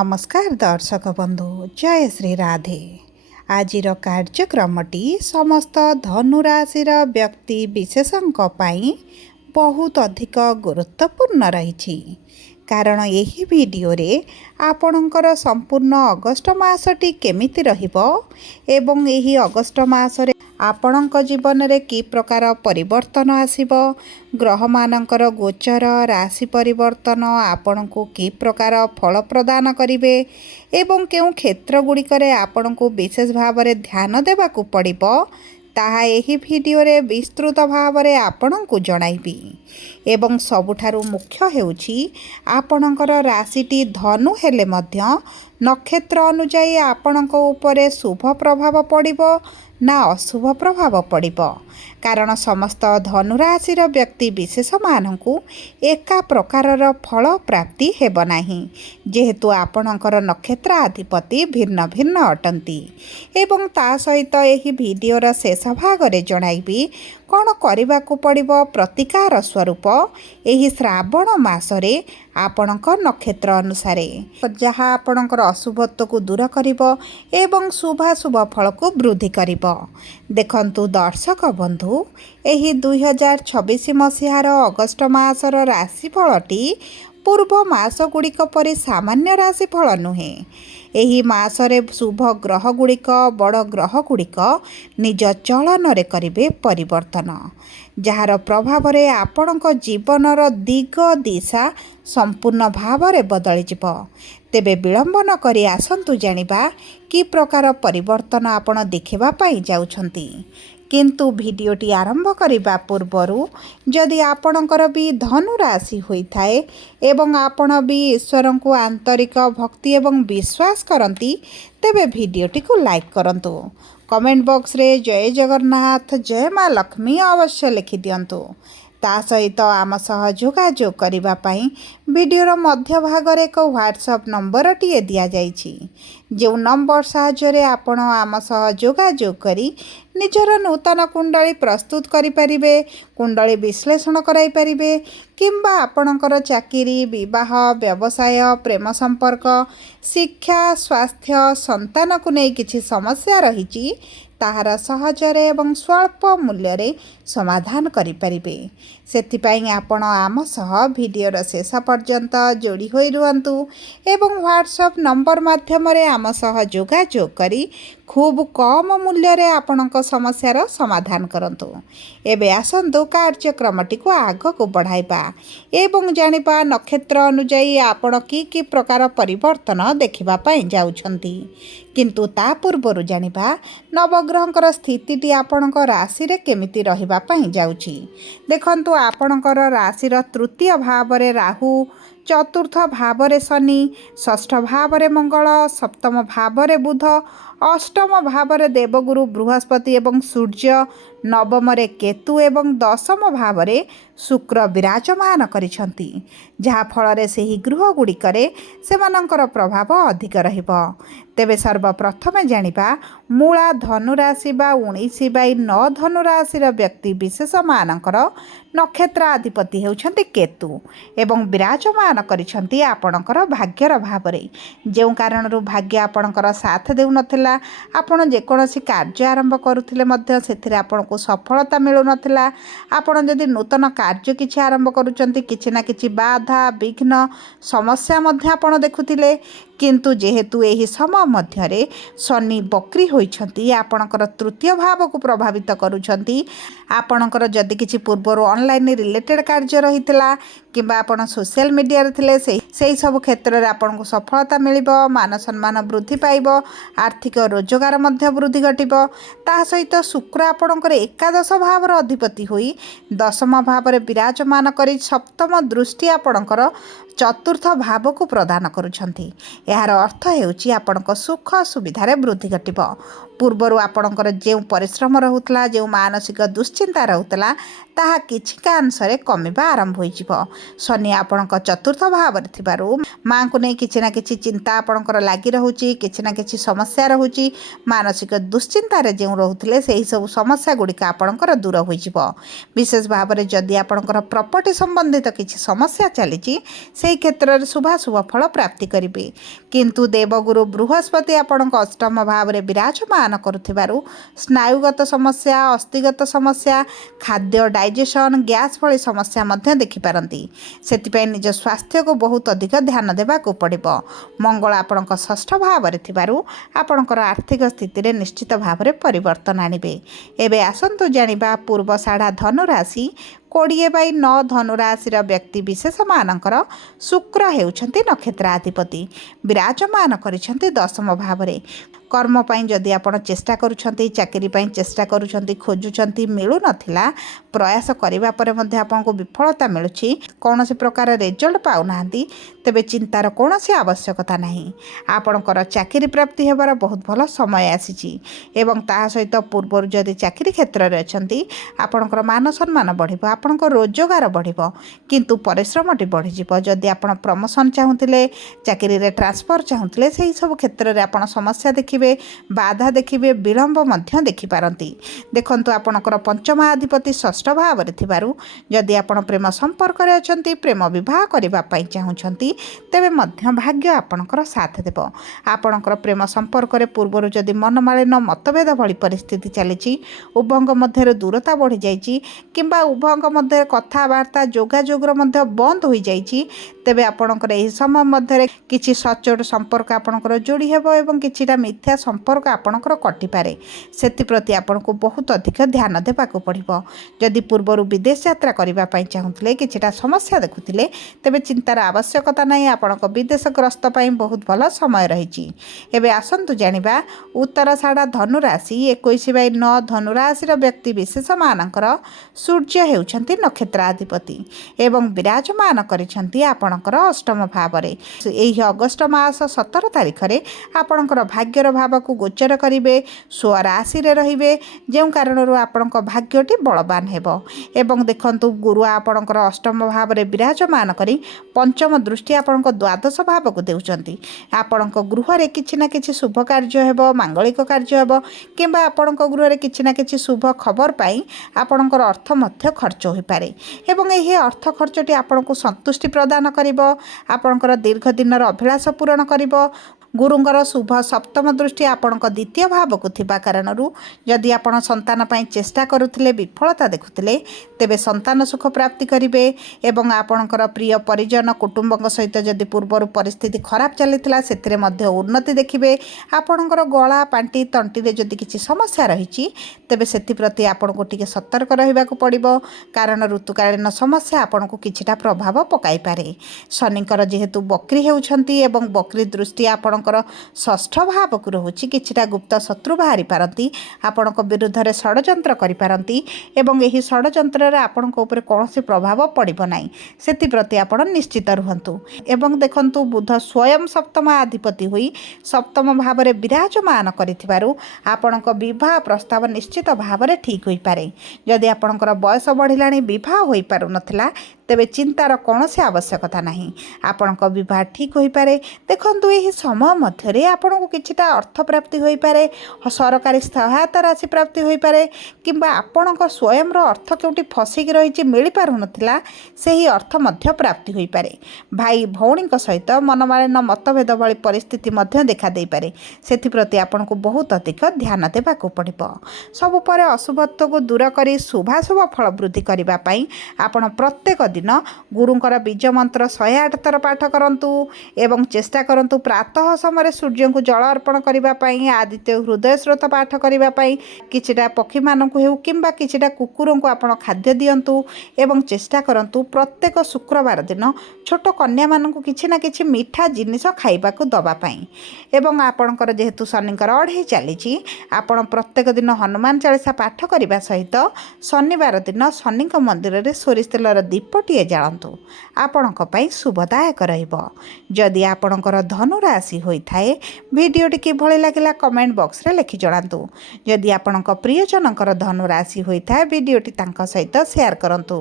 नमस्कार दर्शक बंधु जय श्री राधे। आजिर कार्यक्रमटी समस्त धनुराशिर व्यक्ति विशेषों पाई बहुत अधिक गुरुत्वपूर्ण रही। कारण यही वीडियो रे आपणकर संपूर्ण अगस्ट मासटी केमिति रहिबो एवं यही अगस्ट मासरे आपणक जीवन रे कि प्रकार परिवर्तन आसिबो, ग्रह मानकर गोचर राशि परिवर्तन आपणको कि प्रकार फल प्रदान करिवे एवं केउ क्षेत्र गुड़िकरे आपणको विशेष भाव में ध्यान देवाकू पड़िबो ताहा एही वीडियो रे विस्तृत भाव में आपणको जणाइबी। एवं सबुठारु मुख्य हेउछि आपणकर राशिटी धनु हेले मध्य नक्षत्र अनुजाई आपणको उपरे शुभ प्रभाव पड़िबो ना अशुभ प्रभाव पड़िबो। कारण समस्त धनुराशिर व्यक्ति विशेष मानकु एका प्रकारर फल प्राप्ति हेब नाही, जेहेतु आपणकर नक्षत्राधिपति भिन्न भिन्न अटंती। एवं ता सहित एही वीडियोर शेष भाग रे जणाइबी कौन करबाकू पड़िबो प्रतिकार स्वरूप एही श्रावण मासरे आपणक नक्षत्र अनुसारे जहाँ आपणकर अशुभत्व को दूर करिबो एवं शुभाशुभ फल को वृद्धि करिबो। देखंतु दर्शक बंधु एही 2026 मसीहार अगस्ट मासर राशिफलटी पूर्व मास गुड़िक परि सामान्य राशिफल नुहे। एही मासरे शुभ ग्रह गुड़िक बड़ ग्रह गुड़िक निज चलन रे करिवे परिवर्तन, जार प्रभाव रे आपणक जीवनर दिग दिशा संपूर्ण भाव रे बदली जिवो। तेबे विलंब न करी आसंतु जानिबा कि प्रकार परिवर्तन आपण देखिबा पाई जाउछंती। किंतु वीडियोटी आरंभ करिबा पूर्वरु जदि आपणकर भी धनु राशि होइथाए एवं आपण भी ईश्वर को आंतरिक भक्ति एवं विश्वास करंती तेबे वीडियोटी को लाइक करंतु। कमेंट बॉक्स रे जय जगन्नाथ जय माँ लक्ष्मी अवश्य लिखि दियंतु। ता सहित आम सह जोगाजोग करिबा पाई वीडियोर मध्य भाग रे एक व्हाट्सएप नंबर टीए दिया जाइछि, जो नंबर साहाय्य आपण आम सह जोगाजोग करी निजर नूतन कुंडली प्रस्तुत करि परिबे, कुंडली विश्लेषण कराई परिबे किंबा आपणकर चाकरी विवाह व्यवसाय प्रेम संपर्क शिक्षा स्वास्थ्य संतान को नहीं किछि समस्या रही ताहार सहजरे एवं स्वल्प मूल्य रे समाधान करि परिबे। सेथिपाई आपण आम सह वीडियोर शेष पर्यंत जोड़ी होई रुहंतु एवं व्हाट्सएप नंबर माध्यम रे आम सह जोगाजोग करी खूब कम मूल्य रे आपणक समस्यार समाधान करंतु। एबे आसंतु कार्यक्रमटी को आग को बढ़ाइबा एवं जानिबा नक्षत्र अनुजाई आपण की प्रकार परिवर्तन देखिबा पाई जाउछंती। किंतु ता पूर्वरु जानिबा नवग्रहंकर स्थितिटी आपणक राशि रे केमिति रहिबा पाई जाउछि। देखंतु आपणकर राशिर तृतीय भाव रे राहु, चतुर्थ भाव रे शनि, षष्ठ भाव रे मंगल, सप्तम भाव रे बुध, अष्टम भाव रे देवगुरु बृहस्पति एवं सूर्य, नवम रे केतु एवं दशम भाव रे शुक्र विराजमान करिछंती, जहा फल रे सेही गृह गुड़िकरे सेमानंकर प्रभाव अधिक रहिबो। तेबे सर्वप्रथमे जानिबा मूला धनुराशि बा 19/9 धनुराशिर व्यक्ति विशेष मानकर नक्षत्राधिपति हेउछंती केतु एवं विराजमान करिछंती आपणकर भाग्यर भाव रे, जेउ कारणरू भाग्य आपणकर साथ देउ नथिला। आपण जेकोसी कार्य आरंभ करुथिले मध्य सेथिरे आपणको सफलता मिलु नथिला। आपण जदि नूतन कार्य किछि आरंभ करूचंती किछि ना किछि बाधा विघ्न समस्या मध्य आपण देखुथिले, किंतु जेहेतु एही समय मध्यरे शनि बक्री होइछंती आपणकर तृतीय भाव को प्रभावित करूछंती। आपणकर जदि किछि पूर्वरु ऑनलाइन रिलेटेड कार्य रहितला किंबा आपण सोशल मीडिया रे थिले सेही सब क्षेत्र रे आपनको सफलता मिलिबो, मान सम्मान वृद्धि पाइबो, आर्थिक रोजगार मध्य वृद्धि घटिबो। ता सहित शुक्र आपणकर एकादश भावर अधिपति होई दशम भाव रे विराजमान करी सप्तम दृष्टि आपणकर चतुर्थ भाव को प्रदान करुछंती। यार अर्थ हेउची आपणक सुख सुविधा रे वृद्धि घटिबो। पूर्वर आपणकर जो परिश्रम रहूतला जो मानसिक दुश्चिंता रहूतला ताहा किछिका अंशरे कमिबा आरंभ होइजिबो। शनि आपणक चतुर्थ भाव रे थिबारु मां को नै किछि ना किछि चिंता आपणकर लागि रहूची, किछि ना किछि समस्या रहूची, मानसिक दुश्चिंता रे जो रहूथिले सेही सब समस्या गुड़िक आपणकर दूर होइजिबो। विशेष भाव रे जदि आपणकर प्रॉपर्टी संबंधित किछि समस्या चलीची ସେହି କ୍ଷେତ୍ରରେ ଶୁଭାଶୁଭ ଫଳ ପ୍ରାପ୍ତି କରିବେ। କିନ୍ତୁ ଦେବଗୁରୁ ବୃହସ୍ପତି ଆପଣଙ୍କ ଅଷ୍ଟମ ଭାବରେ ବିରାଜମାନ କରୁଥିବାରୁ ସ୍ନାୟୁଗତ ସମସ୍ୟା, ଅସ୍ଥିଗତ ସମସ୍ୟା, ଖାଦ୍ୟ ଡାଇଜେସନ୍, ଗ୍ୟାସ୍ ଭଳି ସମସ୍ୟା ମଧ୍ୟ ଦେଖିପାରନ୍ତି। ସେଥିପାଇଁ ନିଜ ସ୍ୱାସ୍ଥ୍ୟକୁ ବହୁତ ଅଧିକ ଧ୍ୟାନ ଦେବାକୁ ପଡ଼ିବ। ମଙ୍ଗଳ ଆପଣଙ୍କ ଷଷ୍ଠ ଭାବରେ ଥିବାରୁ ଆପଣଙ୍କର ଆର୍ଥିକ ସ୍ଥିତିରେ ନିଶ୍ଚିତ ଭାବରେ ପରିବର୍ତ୍ତନ ଆଣିବେ। ଏବେ ଆସନ୍ତୁ ଜାଣିବା ପୂର୍ବଷାଢ଼ା ଧନୁରାଶି 20/9 ଧନୁରାଶିର ବ୍ୟକ୍ତି ବିଶେଷମାନଙ୍କର ଶୁକ୍ର ହେଉଛନ୍ତି ନକ୍ଷତ୍ରାଧିପତି, ବିରାଜମାନ କରିଛନ୍ତି ଦଶମ ଭାବରେ। କର୍ମ ପାଇଁ ଯଦି ଆପଣ ଚେଷ୍ଟା କରୁଛନ୍ତି, ଚାକିରି ପାଇଁ ଚେଷ୍ଟା କରୁଛନ୍ତି, ଖୋଜୁଛନ୍ତି, ମିଳୁନଥିଲା, ପ୍ରୟାସ କରିବା ପରେ ମଧ୍ୟ ଆପଣଙ୍କୁ ବିଫଳତା ମିଳୁଛି, କୌଣସି ପ୍ରକାର ରେଜଲ୍ଟ ପାଉନାହାନ୍ତି, ତେବେ ଚିନ୍ତାର କୌଣସି ଆବଶ୍ୟକତା ନାହିଁ। ଆପଣଙ୍କର ଚାକିରି ପ୍ରାପ୍ତି ହେବାର ବହୁତ ଭଲ ସମୟ ଆସିଛି ଏବଂ ତାହା ସହିତ ପୂର୍ବରୁ ଯଦି ଚାକିରି କ୍ଷେତ୍ରରେ ଅଛନ୍ତି ଆପଣଙ୍କର ମାନ ସମ୍ମାନ ବଢ଼ିବ, ଆପଣଙ୍କ ରୋଜଗାର ବଢ଼ିବ, କିନ୍ତୁ ପରିଶ୍ରମଟି ବଢ଼ିଯିବ। ଯଦି ଆପଣ ପ୍ରମୋସନ୍ ଚାହୁଁଥିଲେ, ଚାକିରିରେ ଟ୍ରାନ୍ସଫର୍ ଚାହୁଁଥିଲେ, ସେହିସବୁ କ୍ଷେତ୍ରରେ ଆପଣ ସମସ୍ୟା ଦେଖିବେ, ବାଧା ଦେଖିବେ, ବିଳମ୍ବ ମଧ୍ୟ ଦେଖିପାରନ୍ତି। ଦେଖନ୍ତୁ ଆପଣଙ୍କର ପଞ୍ଚମାଧିପତି ଷଷ୍ଠ ଭାବରେ ଥିବାରୁ ଯଦି ଆପଣ ପ୍ରେମ ସମ୍ପର୍କରେ ଅଛନ୍ତି, ପ୍ରେମ ବିବାହ କରିବା ପାଇଁ ଚାହୁଁଛନ୍ତି, ତେବେ ମଧ୍ୟ ଭାଗ୍ୟ ଆପଣଙ୍କର ସାଥ ଦେବ। ଆପଣଙ୍କର ପ୍ରେମ ସମ୍ପର୍କରେ ପୂର୍ବରୁ ଯଦି ମନମାଳିନ, ମତଭେଦ ଭଳି ପରିସ୍ଥିତି ଚାଲିଛି, ଉଭୟଙ୍କ ମଧ୍ୟରେ ଦୂରତା ବଢ଼ିଯାଇଛି କିମ୍ବା ଉଭୟଙ୍କ ମଧ୍ୟରେ କଥାବାର୍ତ୍ତା, ଯୋଗାଯୋଗର ମଧ୍ୟ ବନ୍ଦ ହୋଇଯାଇଛି, ତେବେ ଆପଣଙ୍କର ଏହି ସମୟ ମଧ୍ୟରେ କିଛି ସଚ୍ଚୋଟ ସମ୍ପର୍କ ଆପଣଙ୍କର ଯୋଡ଼ି ହେବ ଏବଂ କିଛିଟା ମିଥ୍ୟା ସମ୍ପର୍କ ଆପଣଙ୍କର କଟିପାରେ। ସେଥିପ୍ରତି ଆପଣଙ୍କୁ ବହୁତ ଅଧିକ ଧ୍ୟାନ ଦେବାକୁ ପଡ଼ିବ। ଯଦି ପୂର୍ବରୁ ବିଦେଶ ଯାତ୍ରା କରିବା ପାଇଁ ଚାହୁଁଥିଲେ, କିଛିଟା ସମସ୍ୟା ଦେଖୁଥିଲେ, ତେବେ ଚିନ୍ତାର ଆବଶ୍ୟକତା ନାହିଁ। ଆପଣଙ୍କ ବିଦେଶ ଗସ୍ତ ପାଇଁ ବହୁତ ଭଲ ସମୟ ରହିଛି। ଏବେ ଆସନ୍ତୁ ଜାଣିବା ଉତ୍ତରାଷାଢ଼ା ଧନୁରାଶି 21/9 ଧନୁରାଶିର ବ୍ୟକ୍ତି ବିଶେଷମାନଙ୍କର ସୂର୍ଯ୍ୟ ହେଉଛନ୍ତି ନକ୍ଷତ୍ରାଧିପତି ଏବଂ ବିରାଜମାନ କରିଛନ୍ତି ଆପଣଙ୍କର ଅଷ୍ଟମ ଭାବରେ। ଏହି ଅଗଷ୍ଟ ମାସ 17 ତାରିଖରେ ଆପଣଙ୍କର ଭାଗ୍ୟର ଭାବକୁ ଗୋଚର କରିବେ, ସ୍ୱରାଶିରେ ରହିବେ, ଯେଉଁ କାରଣରୁ ଆପଣଙ୍କ ଭାଗ୍ୟଟି ବଳବାନ ହେବ। ଏବଂ ଦେଖନ୍ତୁ ଗୁରୁ ଆପଣଙ୍କର ଅଷ୍ଟମ ଭାବରେ ବିରାଜମାନ କରି ପଞ୍ଚମ ଦୃଷ୍ଟି ଆପଣଙ୍କ ଦ୍ୱାଦଶ ଭାବକୁ ଦେଉଛନ୍ତି। ଆପଣଙ୍କ ଗୃହରେ କିଛି ନା କିଛି ଶୁଭ କାର୍ଯ୍ୟ ହେବ, ମାଙ୍ଗଳିକ କାର୍ଯ୍ୟ ହେବ କିମ୍ବା ଆପଣଙ୍କ ଗୃହରେ କିଛି ନା କିଛି ଶୁଭ ଖବର ପାଇଁ ଆପଣଙ୍କର ଅର୍ଥ ମଧ୍ୟ ଖର୍ଚ୍ଚ ହୋଇପାରେ ଏବଂ ଏହି ଅର୍ଥ ଖର୍ଚ୍ଚଟି ଆପଣଙ୍କୁ ସନ୍ତୁଷ୍ଟି ପ୍ରଦାନ କରିବ, ଆପଣଙ୍କର ଦୀର୍ଘ ଦିନର ଅଭିଳାଷ ପୂରଣ କରିବ। ଗୁରୁଙ୍କର ଶୁଭ ସପ୍ତମ ଦୃଷ୍ଟି ଆପଣଙ୍କ ଦ୍ୱିତୀୟ ଭାବକୁ ଥିବା କାରଣରୁ ଯଦି ଆପଣ ସନ୍ତାନ ପାଇଁ ଚେଷ୍ଟା କରୁଥିଲେ, ବିଫଳତା ଦେଖୁଥିଲେ, ତେବେ ସନ୍ତାନ ସୁଖ ପ୍ରାପ୍ତି କରିବେ ଏବଂ ଆପଣଙ୍କର ପ୍ରିୟ ପରିଜନ, କୁଟୁମ୍ବଙ୍କ ସହିତ ଯଦି ପୂର୍ବରୁ ପରିସ୍ଥିତି ଖରାପ ଚାଲିଥିଲା, ସେଥିରେ ମଧ୍ୟ ଉନ୍ନତି ଦେଖିବେ। ଆପଣଙ୍କର ଗଳା, ପାଣ୍ଠି, ତଣ୍ଟିରେ ଯଦି କିଛି ସମସ୍ୟା ରହିଛି, ତେବେ ସେଥିପ୍ରତି ଆପଣଙ୍କୁ ଟିକେ ସତର୍କ ରହିବାକୁ ପଡ଼ିବ, କାରଣ ଋତୁକାଳୀନ ସମସ୍ୟା ଆପଣଙ୍କୁ କିଛିଟା ପ୍ରଭାବ ପକାଇପାରେ। ଶନିଙ୍କର ଯେହେତୁ ବକ୍ରି ହେଉଛନ୍ତି ଏବଂ ବକ୍ରି ଦୃଷ୍ଟି ଆପଣଙ୍କର ଷଷ୍ଠ ଭାବକୁ ରହୁଛି, କିଛିଟା ଗୁପ୍ତ ଶତ୍ରୁ ବାହାରି ପାରନ୍ତି, ଆପଣଙ୍କ ବିରୁଦ୍ଧରେ ଷଡ଼ଯନ୍ତ୍ର କରିପାରନ୍ତି ଏବଂ ଏହି ଷଡ଼ଯନ୍ତ୍ରରେ ଆପଣଙ୍କ ଉପରେ କୌଣସି ପ୍ରଭାବ ପଡ଼ିବ ନାହିଁ। ସେଥିପ୍ରତି ଆପଣ ନିଶ୍ଚିତ ରୁହନ୍ତୁ। ଏବଂ ଦେଖନ୍ତୁ ବୁଧ ସ୍ୱୟଂ ସପ୍ତମ ଅଧିପତି ହୋଇ ସପ୍ତମ ଭାବରେ ବିରାଜମାନ କରିଥିବାରୁ ଆପଣଙ୍କ ବିବାହ ପ୍ରସ୍ତାବ ନିଶ୍ଚିତ ଭାବରେ ଠିକ୍ ହୋଇପାରେ। ଯଦି ଆପଣଙ୍କର ବୟସ ବଢ଼ିଲାଣି, ବିବାହ ହୋଇପାରୁନଥିଲା, ତେବେ ଚିନ୍ତାର କୌଣସି ଆବଶ୍ୟକତା ନାହିଁ, ଆପଣଙ୍କ ବିବାହ ଠିକ୍ ହୋଇପାରେ। ଦେଖନ୍ତୁ ଏହି ସମୟ ମଧ୍ୟରେ ଆପଣଙ୍କୁ କିଛିଟା ଅର୍ଥ ପ୍ରାପ୍ତି ହୋଇପାରେ, ସରକାରୀ ସହାୟତା ରାଶି ପ୍ରାପ୍ତି ହୋଇପାରେ କିମ୍ବା ଆପଣଙ୍କ ସ୍ୱୟଂର ଅର୍ଥ କେଉଁଠି ଫସିକି ରହିଛି, ମିଳିପାରୁନଥିଲା, ସେହି ଅର୍ଥ ମଧ୍ୟ ପ୍ରାପ୍ତି ହୋଇପାରେ। ଭାଇ ଭଉଣୀଙ୍କ ସହିତ ମନମାଳିନ, ମତଭେଦ ଭଳି ପରିସ୍ଥିତି ମଧ୍ୟ ଦେଖାଦେଇପାରେ। ସେଥିପ୍ରତି ଆପଣଙ୍କୁ ବହୁତ ଅଧିକ ଧ୍ୟାନ ଦେବାକୁ ପଡ଼ିବ। ସବୁ ପରେ ଅଶୁଭତ୍ୱକୁ ଦୂର କରି ଶୁଭାଶୁଭ ଫଳ ବୃଦ୍ଧି କରିବା ପାଇଁ ଆପଣ ପ୍ରତ୍ୟେକ ଦିନ ଗୁରୁଙ୍କର ବୀଜ ମନ୍ତ୍ର 108 ଥର ପାଠ କରନ୍ତୁ ଏବଂ ଚେଷ୍ଟା କରନ୍ତୁ ପ୍ରାତଃ ସମୟରେ ସୂର୍ଯ୍ୟଙ୍କୁ ଜଳ ଅର୍ପଣ କରିବା ପାଇଁ, ଆଦିତ୍ୟ ହୃଦୟ ସ୍ରୋତ ପାଠ କରିବା ପାଇଁ, କିଛିଟା ପକ୍ଷୀମାନଙ୍କୁ ହେଉ କିମ୍ବା କିଛିଟା କୁକୁରଙ୍କୁ ଆପଣ ଖାଦ୍ୟ ଦିଅନ୍ତୁ ଏବଂ ଚେଷ୍ଟା କରନ୍ତୁ ପ୍ରତ୍ୟେକ ଶୁକ୍ରବାର ଦିନ ଛୋଟ କନ୍ୟାମାନଙ୍କୁ କିଛି ନା କିଛି ମିଠା ଜିନିଷ ଖାଇବାକୁ ଦେବା ପାଇଁ। ଏବଂ ଆପଣଙ୍କର ଯେହେତୁ ଶନିଙ୍କର ଅଢ଼େଇ ଚାଲିଛି, ଆପଣ ପ୍ରତ୍ୟେକ ଦିନ ହନୁମାନ ଚାଳିଶା ପାଠ କରିବା ସହିତ ଶନିବାର ଦିନ ଶନିଙ୍କ ମନ୍ଦିରରେ ସୋରିଷ ତେଲର ଦୀପଟିଏ ଜାଳନ୍ତୁ, ଆପଣଙ୍କ ପାଇଁ ଶୁଭଦାୟକ ରହିବ। ଯଦି ଆପଣଙ୍କର ଧନୁ ରାଶି ହୋଇଥାଏ, ଭିଡ଼ିଓଟି କିଭଳି ଲାଗିଲା କମେଣ୍ଟ ବକ୍ସରେ ଲେଖି ଜଣାନ୍ତୁ। ଯଦି ଆପଣଙ୍କ ପ୍ରିୟଜନଙ୍କର ଧନୁ ରାଶି ହୋଇଥାଏ, ଭିଡ଼ିଓଟି ତାଙ୍କ ସହିତ ସେୟାର କରନ୍ତୁ।